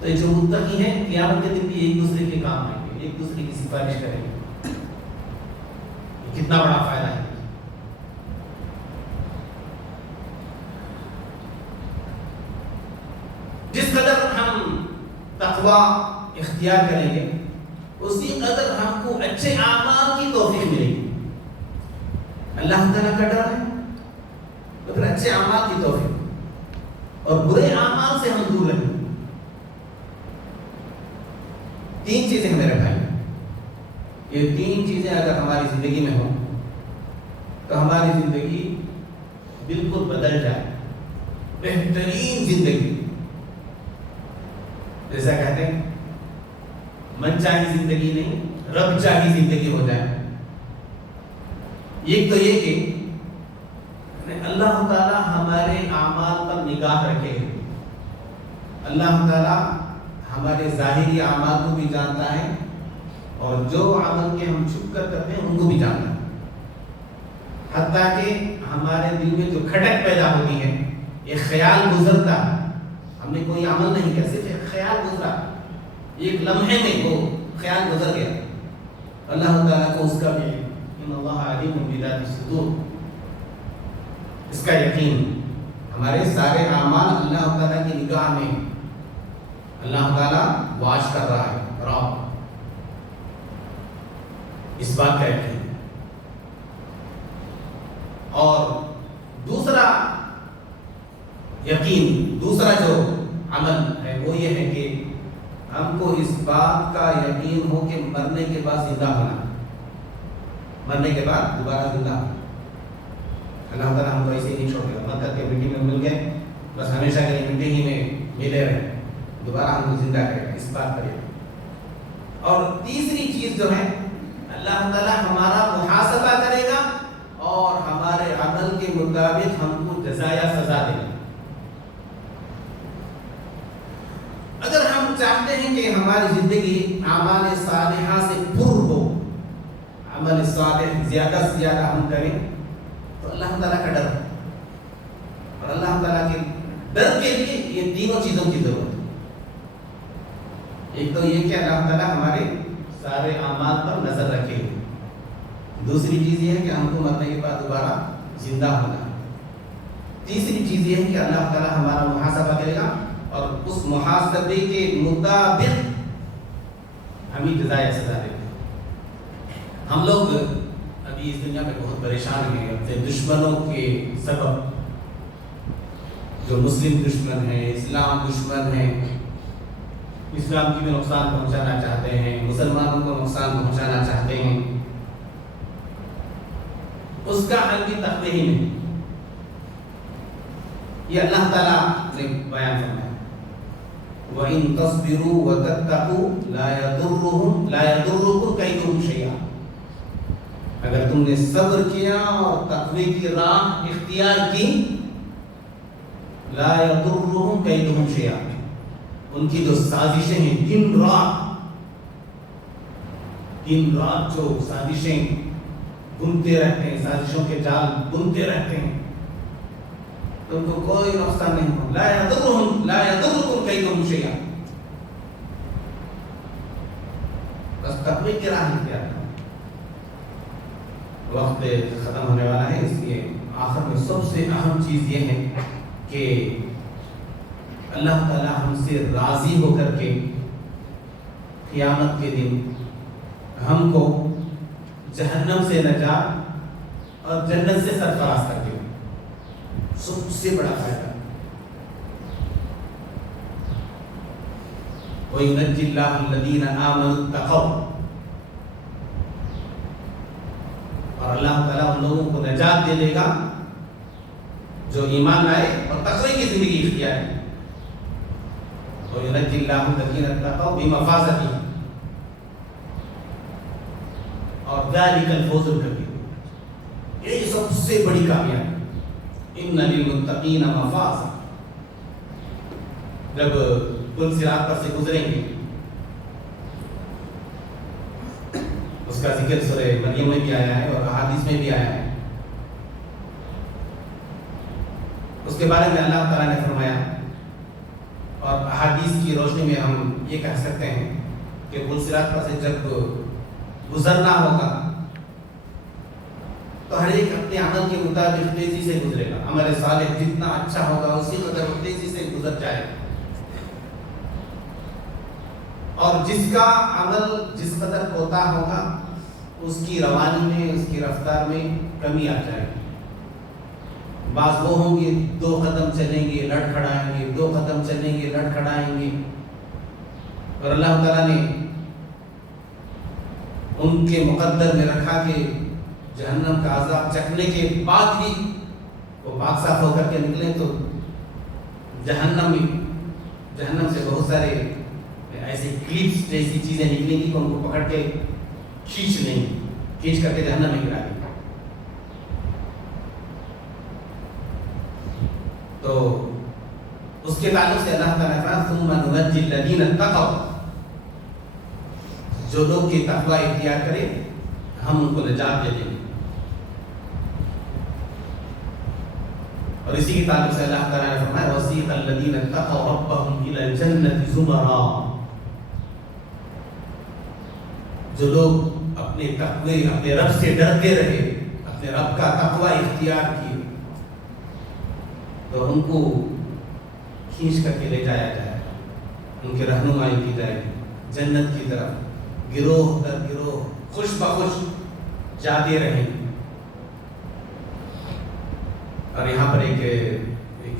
تو جو متقی ہیں قیامت کے دن بھی ایک دوسرے کے کام آئیں گے، ایک دوسرے کی سفارش کریں گے. یہ کتنا بڑا فائدہ ہے. جس قدر ہم تقوی اختیار کریں گے اسی قدر ہم کو اچھے اعمال کی توفیق ملے گی. اللہ تعالیٰ کا ڈر ہے تو پھر اچھے اعمال کی توفیق، اور برے اعمال سے ہم دور رہیں. 3 چیزیں ہیں میرے بھائی، یہ 3 چیزیں اگر ہماری زندگی میں ہوں تو ہماری زندگی بالکل بدل جائے، بہترین زندگی. جیسا کہتے ہیں من چاہی زندگی نہیں، رب چاہی زندگی ہو جائے. ایک تو یہ کہ اللہ تعالیٰ ہمارے اعمال پر نگاہ رکھے. اللہ تعالیٰ ہمارے ظاہری اعمال کو بھی جانتا ہے اور جو عمل کے ہم چھپ کر کرتے ہیں ان کو بھی جانتا ہے. حتیٰ کہ ہمارے دل میں جو کھٹک پیدا ہوتی ہے، ایک خیال گزرتا ہے، ہم نے کوئی عمل نہیں کیا، صرف ایک خیال گزرا، ایک لمحے میں وہ خیال گزر گیا، اللہ تعالیٰ کو اس کا بھی ان اللہ علیم بذات الصدور، اس کا یقین. ہمارے سارے اعمال اللہ تعالیٰ کی نگاہ میں اللہ تعالیٰ واچ کر رہا ہے، رب اس بات کا یقین. اور دوسرا یقین، دوسرا جو عمل ہے وہ یہ ہے کہ ہم کو اس بات کا یقین ہو کہ مرنے کے بعد زندہ ہونا، مرنے کے بعد دوبارہ زندہ ہونا. اللہ تعالیٰ ہم کو ایسے ہی نہیں چھوڑ گیا، مر کر کے مٹی میں مل گئے بس ہمیشہ کے لیے مٹی ہی میں ملے رہے، دوبارہ ہم کو زندہ کرے گا، اس بات پر. اور تیسری چیز جو ہے اللہ تعالیٰ ہمارا محاسبہ کرے گا اور ہمارے عمل کے مطابق ہم کو جزا یا سزا دے گا. اگر ہم چاہتے ہیں کہ ہماری زندگی اعمال صالحہ سے پر ہو، عمل صالح زیادہ سے زیادہ ہم کریں، تو اللہ تعالیٰ کا ڈر، اور اللہ تعالیٰ کے ڈر کے لیے یہ تینوں چیزوں کی ضرورت ہے. ایک تو یہ کہ اللہ تعالیٰ ہمارے سارے اعمال پر نظر رکھے. دوسری چیز یہ ہے کہ ہم کو مرنے کے بعد دوبارہ زندہ ہونا. تیسری چیز یہ ہے کہ اللہ تعالیٰ ہمارا محاسبہ کرے گا اور اس محاسبے کے مطابق ہمیں جزا یا سزا دے گا. ہم لوگ ابھی اس دنیا میں بہت پریشان ہیں اپنے دشمنوں کے سبب. جو مسلم دشمن ہیں، اسلام دشمن ہیں، اسلام کی بھی نقصان پہنچانا چاہتے ہیں، مسلمانوں کو نقصان پہنچانا چاہتے ہیں، اس کا حل بھی تقوی ہی نہیں. یہ اللہ تعالیٰ نے بیان فرمایا، وَإِن تَصْبِرُوا وَتَتَّقُوا لَا يَضُرُّكُمْ كَيْدُهُمْ شَيْئًا. اگر تم نے صبر کیا اور تقوی کی راہ اختیار کی، لَا يَضُرُّهُمْ كَيْدُهُمْ شَيْئًا، ان کی جو سازشیں ہیں، دن رات جو سازشیں بنتے رہتے ہیں، سازشوں کے جال بنتے رہتے ہیں، تو ان کو کوئی نقصان نہیں ہو. لا يضركم كيدهم شيئا. بس تقوی کی راہ اختیار کریں. وقت ختم ہونے والا ہے، اس لیے آخر میں سب سے اہم چیز یہ ہے کہ اللہ تعالیٰ ہم سے راضی ہو کر کے قیامت کے دن ہم کو جہنم سے نجات اور جنت سے سرفراز کر دے. سب سے بڑا فائدہ. وَيُنَجِّي اللَّهُ الَّذِينَ آمَنُوا اتَّقَوْا. اور اللہ تعالیٰ ان لوگوں کو نجات دے دے گا جو ایمان لائے اور تقوی کی زندگی اختیار کی. وَيُنَجِّي اللَّهُ الَّذِينَ اتَّقَوْا بِمَفَازَتِهِ. اور ذَلِكَ الْفَوْزُ الْكَبِيرُ. یہ سب سے بڑی کامیابی. ان للمتقین مفازا. جب پل صراط پر سے گزریں گے. اس کا ذکر سورہ مریم میں بھی آیا ہے اور احادیث میں بھی آیا ہے. اس کے بارے میں اللہ تعالیٰ نے فرمایا اور احادیث کی روشنی میں ہم یہ کہہ سکتے ہیں کہ پل صراط پر سے جب گزرنا ہوگا تو ہر ایک اپنے عمل کے مطابق تیزی سے گزرے گا. عمل صالح جتنا اچھا ہوگا اسی قدر وہ تیزی سے گزر جائے گا. اور جس کا عمل جس قدر کوتاہ ہوگا اس کی روانی میں اس کی رفتار میں کمی آ جائے گی. بعض وہ ہوں گے 2 قدم چلیں گے لڑکھڑائیں گے, 2 قدم چلیں گے لڑکھڑائیں گے, اور اللہ تعالیٰ نے ان کے مقدر میں رکھا کہ جہنم کا عذاب چکھنے کے بعد ہی وہ پاک صاف ہو کر کے نکلیں تو جہنم سے بہت سارے ایسے کلپس جیسی چیزیں نکلیں گی کہ ان کو پکڑ کے کھینچ کر کے جہنم میں گرا دیں. تو اس کے تعلق سے اللہ تعالیٰ نے ثم ننجی الذین اتقوا, جو لوگ کی تقوی اختیار کرے ہم ان کو نجات دے دیں گے. اور اسی کے تعلق سے اللہ تعالیٰ نے فرمایا وَسِيقَ الَّذِينَ اتَّقَوْا رَبَّهُمْ إِلَى الْجَنَّةِ زُمَرًا, جو لوگ اپنے تقوی اپنے رب سے ڈرتے رہے, اپنے رب کا تقوی اختیار کیے, تو ان کو کھینچ کر کے لے جایا جائے گا, ان کی رہنمائی کی جائے گی جنت کی طرف. گروہ در گروہ خوش بخوش جاتے رہیں. اور یہاں پر ایک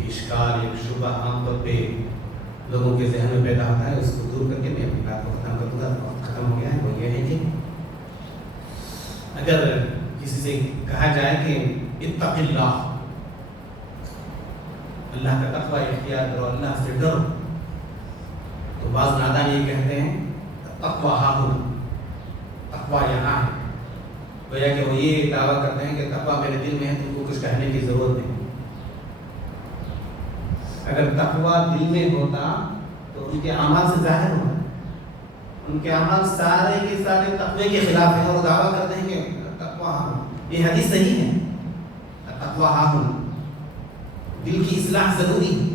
اشکال, ایک شبہ عام طور پہ لوگوں کے ذہن میں پیدا ہوتا ہے, اس کو دور کر کے میں اپنی بات کو ختم کر دوں گا. ختم ہو گیا ہے. وہ یہ ہے کہ اگر کسی سے کہا جائے کہ اتق اللہ, اللہ کا تقوی اختیار کرو, اللہ سے ڈرو, تو بعض نادان یہ کہتے ہیں تقوی ہاہن, تقوی یہاں ہے. گویا کہ وہ یہ دعویٰ کرتے ہیں کہ تقوی میرے دل میں ہے, تم کو کچھ کہنے کی ضرورت نہیں. اگر تقوی دل میں ہوتا تو ان کے اعمال سے ظاہر ہوتا. ان کے اعمال سارے کے سارے تقوی کے خلاف ہیں اور دعویٰ کرتے ہیں کہ تقوی ہاہن. یہ حدیث صحیح ہے, تقوی ہاہن, دل کی اصلاح ضروری ہے.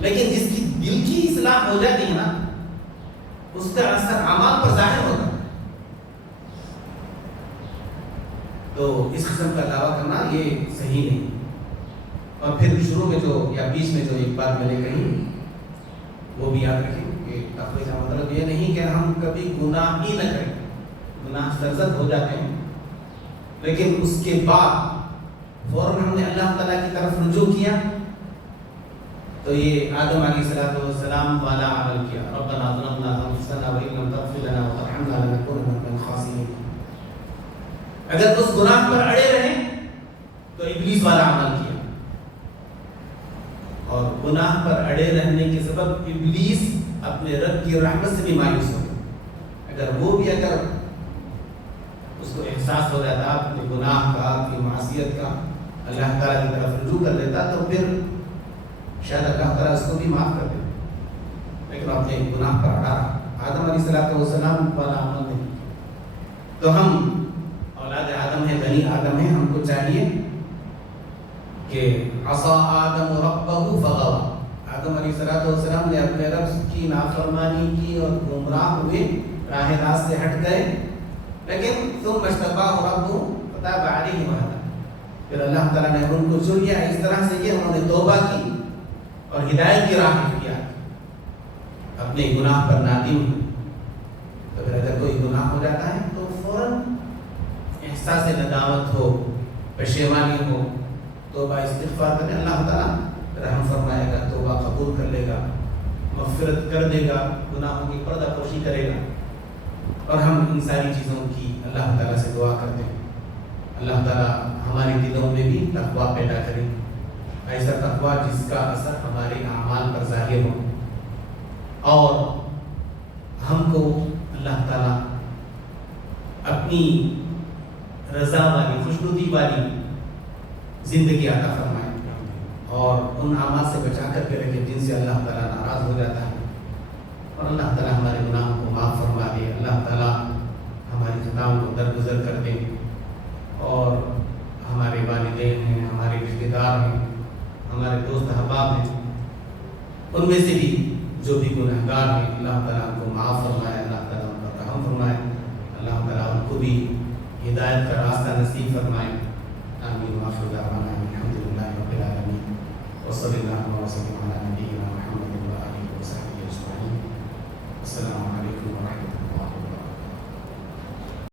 لیکن جس کی دل کی اصلاح ہو جاتی ہے نا, اس کا اثر اعمال پر ظاہر ہوتا ہے. تو اس قسم کا دعویٰ کرنا یہ صحیح نہیں. اور پھر شروع میں جو یا بیچ میں جو ایک بات میں نے کہی وہ بھی یاد رکھیں کہ تقوی کا مطلب یہ نہیں کہ ہم کبھی گناہ ہی نہ کریں. گناہ سرزد ہو جاتے ہیں, لیکن اس کے بعد فوراً ہم نے اللہ تعالیٰ کی طرف رجوع کیا تو یہ آدم علیہ السلام والا عمل کیا. ربنا ظلمنا انفسنا وان لم تغفر لنا وترحمنا لنكونن من الخاسرین. اگر اس گناہ پر اڑے رہیں تو ابلیس والا عمل کیا, اور گناہ پر اڑے رہنے کے سبب ابلیس اپنے رب کی رحمت سے بھی مایوس ہو گیا. اگر وہ بھی اس کو احساس ہو جاتا اپنے گناہ کا, اپنی معصیت کا, اللہ تعالیٰ کی طرف رجوع کر لیتا تو پھر شاید اللہ تعالیٰ اس کو بھی معاف کر دیتا. لیکن اپنے گناہ پر اڑا رہا. آدم علیہ السلام والا عمل نہیں. تو ہم اولاد آدم ہیں, بنی آدم ہیں, ہم کو چاہیے کہ عصا آدم ربہ فغوی. آدم علیہ السلام نے اپنے رب کی نافرمانی کی اور گمراہ ہوئے, راہ راست سے ہٹ گئے. لیکن ثم اجتباہ ربہ فتاب علیہ وہدی, پھر اللہ تعالیٰ نے ان کو چن لیا. اس طرح سے کہ انہوں نے توبہ کی اور ہدایت کی راہ اختیار کی, اپنے گناہ پر نادم ہوئے. تو پھر اگر کوئی گناہ ہو جاتا ہے تو فوراً احساس ندامت ہو, پشیمانی ہو, توبہ استغفار کریں. اللہ تعالیٰ رحم فرمائے گا, توبہ قبول کر لے گا, مغفرت کر دے گا, گناہوں کی پردہ پوشی کرے گا. اور ہم ان ساری چیزوں کی اللہ تعالیٰ سے دعا کرتے ہیں اللہ تعالیٰ ہمارے دلوں میں بھی تقویٰ پیدا کرے, ایسا تقویٰ جس کا اثر ہمارے اعمال پر ظاہر ہو, اور ہم کو اللہ تعالیٰ اپنی رضا والی, خوشنودی والی زندگی عطا فرمائے, اور ان اعمال سے بچا کر کے رکھے جن سے اللہ تعالیٰ ناراض ہو جاتا ہے، اور اللہ تعالیٰ ہمارے گناہوں کو معاف فرما دے، اللہ تعالیٰ ہماری خطاؤں کو درگزر کر دے، اور ہمارے والدین ہیں، ہمارے رشتے دار ہیں، ہمارے دوست احباب ہیں، ان میں سے بھی جو بھی گنہگار ہیں اللہ تعالیٰ ان کو معاف فرمائے، اللہ تعالیٰ ان کا رحم فرمائے، اللہ تعالیٰ ان کو بھی ہدایت کا راستہ نصیب فرمائے۔ آمین وآخر دعوانا الحمد للہ رب العالمین وصلی اللہ وسلم علی نبینا محمد وآلہ وصحبہ اجمعین۔ السلام علیکم ورحمۃ اللہ۔